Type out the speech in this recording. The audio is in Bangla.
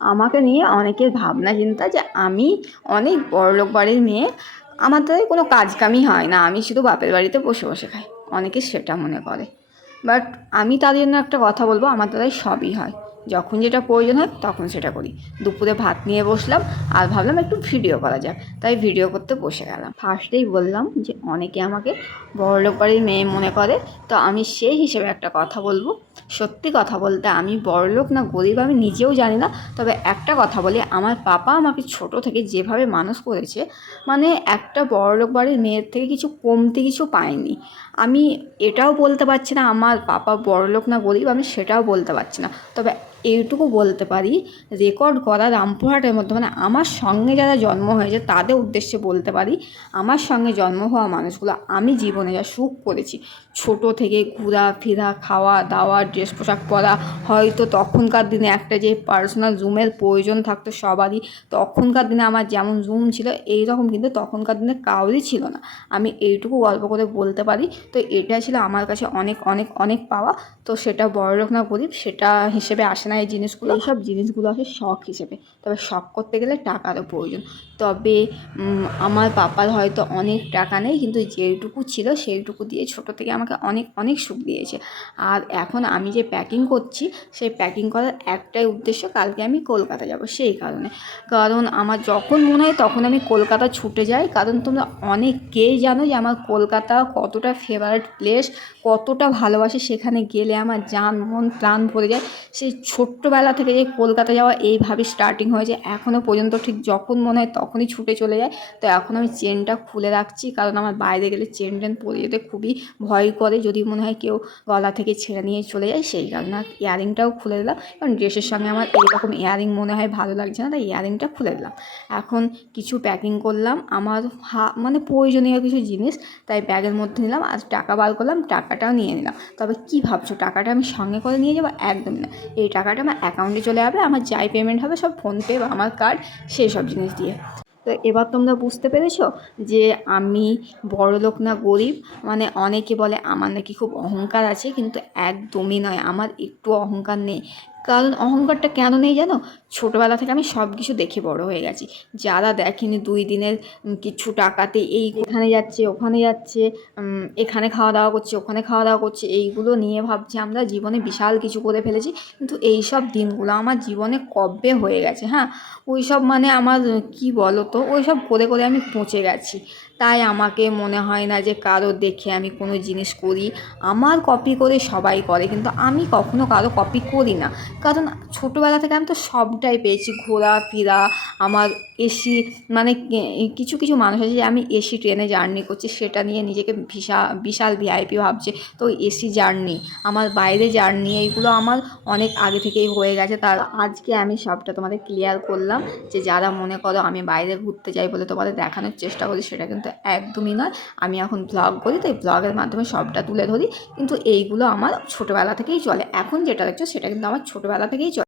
আমাকে নিয়ে অনেকের ভাবনা চিন্তা যে আমি অনেক বড়লোক বাড়ির মেয়ে, আমার দ্বারাই কোনো কাজ কামই হয় না, আমি শুধু বাপের বাড়িতে বসে বসে খাই, অনেকে সেটা মনে করে। বাট আমি তাদের জন্য একটা কথা বলবো, আমার দ্বারাই সবই হয়, যখন যেটা প্রয়োজন হয় তখন সেটা করি। দুপুরে ভাত নিয়ে বসলাম আর ভাবলাম একটু ভিডিও করা যাক, তাই ভিডিও করতে বসে গেলাম। ফার্স্টেই বললাম যে অনেকে আমাকে বড়লোক বাড়ির মেয়ে মনে করে, তো আমি সেই হিসেবে একটা কথা বলবো। সত্যি কথা বলতে আমি বড়লোক না গরিব আমি নিজেও জানি না, তবে একটা কথা বলি, আমার পাপা আমাকে ছোট থেকে যেভাবে মানুষ করেছে, মানে একটা বড়লোক বাড়ির মেয়ের থেকে কিছু কমতি কিছু পাইনি। আমি এটাও বলতে পারছি না আমার পাপা বড়লোক না গরিব, আমি সেটাও বলতে পারছি না। তবে এইটুকু বলতে পারি, রেকর্ড করা রামপুরহাটের মধ্যে, মানে আমার সঙ্গে যারা জন্ম হয়েছে তাদের উদ্দেশ্যে বলতে পারি, আমার সঙ্গে জন্ম হওয়া মানুষগুলো আমি জীবনে যা সুখ করেছি, ছোট থেকে ঘোরাফেরা, খাওয়া দাওয়া, ড্রেস পোশাক পরা, হয়তো তখনকার দিনে একটা যে পার্সোনাল রুমের প্রয়োজন থাকতো সবারই, তখনকার দিনে আমার যেমন রুম ছিল এই রকম কিন্তু তখনকার দিনে কাউরই ছিল না। আমি এইটুকু গল্প করে বলতে পারি। তো এটা ছিল আমার কাছে অনেক অনেক অনেক পাওয়া। তো সেটা বড়লোক না গরিব সেটা হিসেবে আসে না এই জিনিসগুলো, এইসব জিনিসগুলো আসে শখ হিসেবে। তবে শখ করতে গেলে টাকারও প্রয়োজন। তবে আমার পাপার হয়তো অনেক টাকা নেই, কিন্তু যেইটুকু ছিল সেইটুকু দিয়ে ছোটো থেকে আমাকে অনেক অনেক সুখ দিয়েছে। আর এখন আমি যে প্যাকিং করছি, সেই প্যাকিং করার একটাই উদ্দেশ্য, কালকে আমি কলকাতা যাব সেই কারণে। কারণ আমার যখন মনে হয় তখন আমি কলকাতা ছুটে যাই, কারণ তোমরা অনেকেই জানো যে আমার কলকাতা কতটা ফেভারিট প্লেস, কতটা ভালোবাসি, সেখানে গেলে আমার জান মন প্রাণ ভরে যায়। সেই ছোট্টবেলা থেকে যে কলকাতা যাওয়া এইভাবে স্টার্টিং হয়েছে, এখনও পর্যন্ত ঠিক যখন মনে হয় তখনই ছুটে চলে যায়। তো এখন আমি চেনটা খুলে রাখছি, কারণ আমার বাইরে গেলে চেন টেন পরে যেতে খুবই ভয় করে, যদি মনে হয় কেউ গলা থেকে ছেড়ে নিয়ে চলে যায় সেই কারণে। আর ইয়ারিংটাও খুলে দিলাম, কারণ ড্রেসের সঙ্গে আমার এইরকম ইয়ারিং মনে হয় ভালো লাগছে না, তাই ইয়ারিংটা খুলে দিলাম। এখন কিছু প্যাকিং করলাম আমার মানে প্রয়োজনীয় কিছু জিনিস, তাই ব্যাগের মধ্যে নিলাম, আর টাকা বার করলাম, টাকাটাও নিয়ে নিলাম। তবে কি ভাবছো টাকাটা আমি সঙ্গে করে নিয়ে যাবো? একদমই না, এই টাকাটা আমার অ্যাকাউন্টে চলে যাবে, আমার যাই পেমেন্ট হবে সব ফোনপে বা আমার কার্ড সেই সব জিনিস দিয়ে। তো এবার তোমরা বুঝতে পেরেছো যে আমি বড়লোক না গরিব। মানে অনেকে বলে আমার নাকি খুব অহংকার আছে, কিন্তু একদমই নয়, আমার একটু অহংকার নেই। কারণ অহংকারটা কেন নেই জানো? ছোটোবেলা থেকে আমি সব কিছু দেখে বড় হয়ে গেছি। যারা দেখেনি 2 দিনের কিছু টাকাতে এই এখানে যাচ্ছে ওখানে যাচ্ছে, এখানে খাওয়া দাওয়া করছে ওখানে খাওয়া দাওয়া করছে, এইগুলো নিয়ে ভাবছে আমরা জীবনে বিশাল কিছু করে ফেলেছি, কিন্তু এই সব দিনগুলো আমার জীবনে কবে হয়ে গেছে। হ্যাঁ, ওই সব মানে আমার কি বলো তো, ওই সব করে করে আমি পচে গেছি। তাই আমাকে মনে হয় না যে কারো দেখে আমি কোনো জিনিস করি। আমার কপি করে সবাই করে, কিন্তু আমি কখনো কারো কপি করি না। কারণ ছোটোবেলা থেকে আমি তো সবটাই পেয়েছি, ঘোরাফেরা, আমার এসি, মানে কিছু কিছু মানুষ আছে যে আমি এসি ট্রেনে জার্নি করছি সেটা নিয়ে নিজেকে বিশাল ভিআইপি ভাবছে। তো এসি জার্নি, আমার বাইরে জার্নি, এইগুলো আমার অনেক আগে থেকেই হয়ে গেছে। তার আজকে আমি সবটা তোমাদের ক্লিয়ার করলাম, যে যারা মনে করো আমি বাইরে ঘুরতে যাই বলে তোমাদের দেখানোর চেষ্টা করি, সেটা কিন্তু একদমই নয়। আমি এখন ব্লগ করি, তাই ব্লগের মাধ্যমে সবটা তুলে ধরি, কিন্তু এইগুলো আমার ছোটোবেলা থেকেই চলে। এখন যেটা দেখছো সেটা কিন্তু আমার ছোটোবেলা থেকেই চলে।